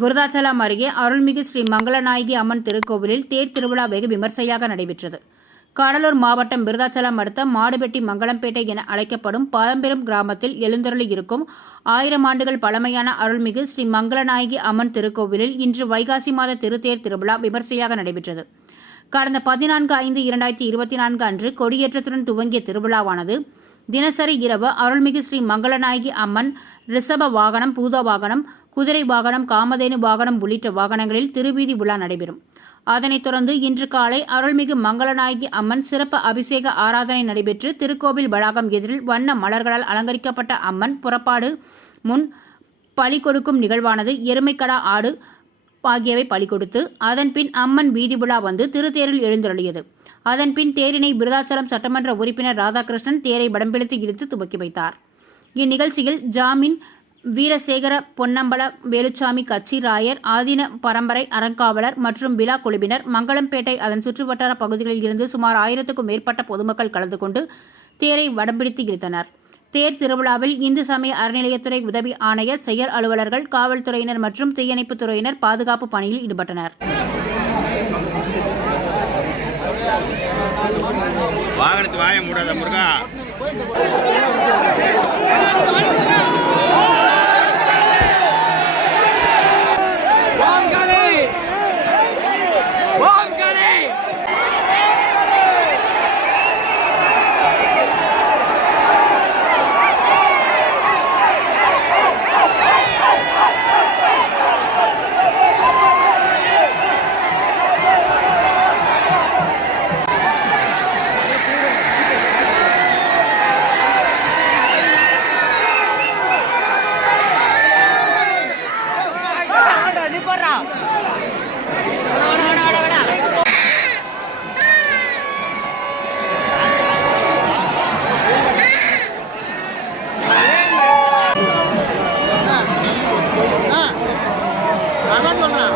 விருதாச்சலம் அருகே அருள்மிகு ஸ்ரீ மங்களநாயகி அம்மன் திருக்கோவிலில் தேர் திருவிழா வெகு விமர்சையாக நடைபெற்றது. கடலூர் மாவட்டம் விருதாச்சலம் அடுத்த மாடுபெட்டி மங்களம்பேட்டை என அழைக்கப்படும் பழம்பெரும் கிராமத்தில் எழுந்தருளி இருக்கும் ஆயிரம் ஆண்டுகள் பழமையான அருள்மிகு ஸ்ரீ மங்களநாயகி அம்மன் திருக்கோவிலில் இன்று வைகாசி மாத திருத்தேர் திருவிழா விமர்சையாக நடைபெற்றது. கடந்த பதினான்கு ஐந்து இரண்டாயிரத்தி இருபத்தி நான்கு அன்று கொடியேற்றத்துடன் துவங்கிய திருவிழாவானது தினசரி இரவு அருள்மிகு ஸ்ரீ மங்களநாயகி அம்மன் ரிஷப வாகனம் பூத வாகனம் குதிரை வாகனம் காமதேனு வாகனம் உள்ளிட்ட வாகனங்களில் திருவீதி விழா நடைபெறும். அதனைத் தொடர்ந்து இன்று காலை அருள்மிகு மங்களநாயகி அம்மன் சிறப்பு அபிஷேக ஆராதனை நடைபெற்று திருக்கோவில் வளாகம் எதிரில் வண்ண மலர்களால் அலங்கரிக்கப்பட்ட அம்மன் புறப்பாடு முன் பலி கொடுக்கும் நிகழ்வானது எருமைக்கடா ஆடு ஆகியவை பலி கொடுத்து அதன்பின் அம்மன் வீதி விழா வந்து திருத்தேரில் எழுந்தருளியது. அதன்பின் தேரினை விருதாச்சலம் சட்டமன்ற உறுப்பினர் ராதாகிருஷ்ணன் தேரை வடம்பிடித்து இழுத்து துவக்கி வைத்தார். இந்நிகழ்ச்சியில் ஜாமீன் வீரசேகர பொன்னம்பல வேலுச்சாமி கட்சி ராயர் ஆதீன பரம்பரை அறங்காவலர் மற்றும் விழா குழுவினர் மங்களம்பேட்டை அதன் சுற்றுவட்டார பகுதிகளில் இருந்து சுமார் ஆயிரத்துக்கும் மேற்பட்ட பொதுமக்கள் கலந்து கொண்டு தேரை வடம்பிடித்து இழுத்தனர். தேர் திருவிழாவில் இந்து சமய அறநிலையத்துறை உதவி ஆணையர் செயல் அலுவலர்கள் காவல்துறையினர் மற்றும் தீயணைப்புத் துறையினர் பாதுகாப்பு பணியில் ஈடுபட்டனர். வாகனத்து வாய மூடாத முருகா. நான் சொல்றேன்.